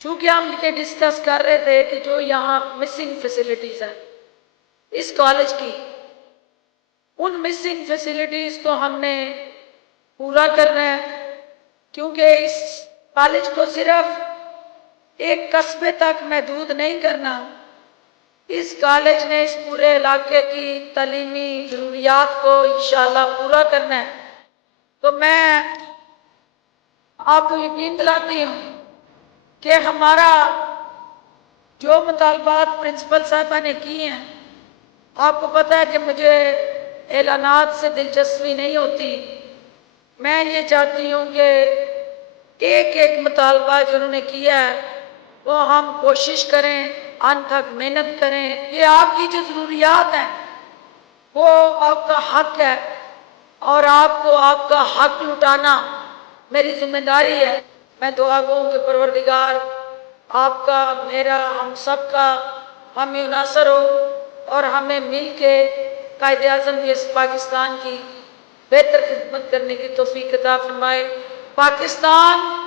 चूंकि हम ये डिस्कस कर रहे थे कि जो यहाँ मिसिंग फैसिलिटीज है इस कॉलेज की, उन मिसिंग फैसिलिटीज को हमने पूरा करना है, क्योंकि इस कॉलेज को सिर्फ एक कस्बे तक महदूद नहीं करना। इस कॉलेज ने इस पूरे इलाके की तालीमी जरूरियात को इंशाल्लाह पूरा करना है। तो मैं आपको यकीन दिलाती हूँ कि हमारा जो मुतालबात प्रिंसिपल साहबा ने किए हैं, आपको पता है कि मुझे ऐलानात से दिलचस्पी नहीं होती। मैं ये चाहती हूँ कि एक एक मुतालबा जो उन्होंने किया है वो हम कोशिश करें, अंत तक मेहनत करें। ये आपकी जो ज़रूरियात हैं वो आपका हक है और आपको आपका हक लुटाना मेरी जिम्मेदारी है। मैं दुआ गो कि परवरदिगार आपका, मेरा, हम सब का हमें मुनासर हो और हमें मिल के कायदे आज़म इस पाकिस्तान की बेहतर खिदमत करने की तौफीक अता फरमाए। पाकिस्तान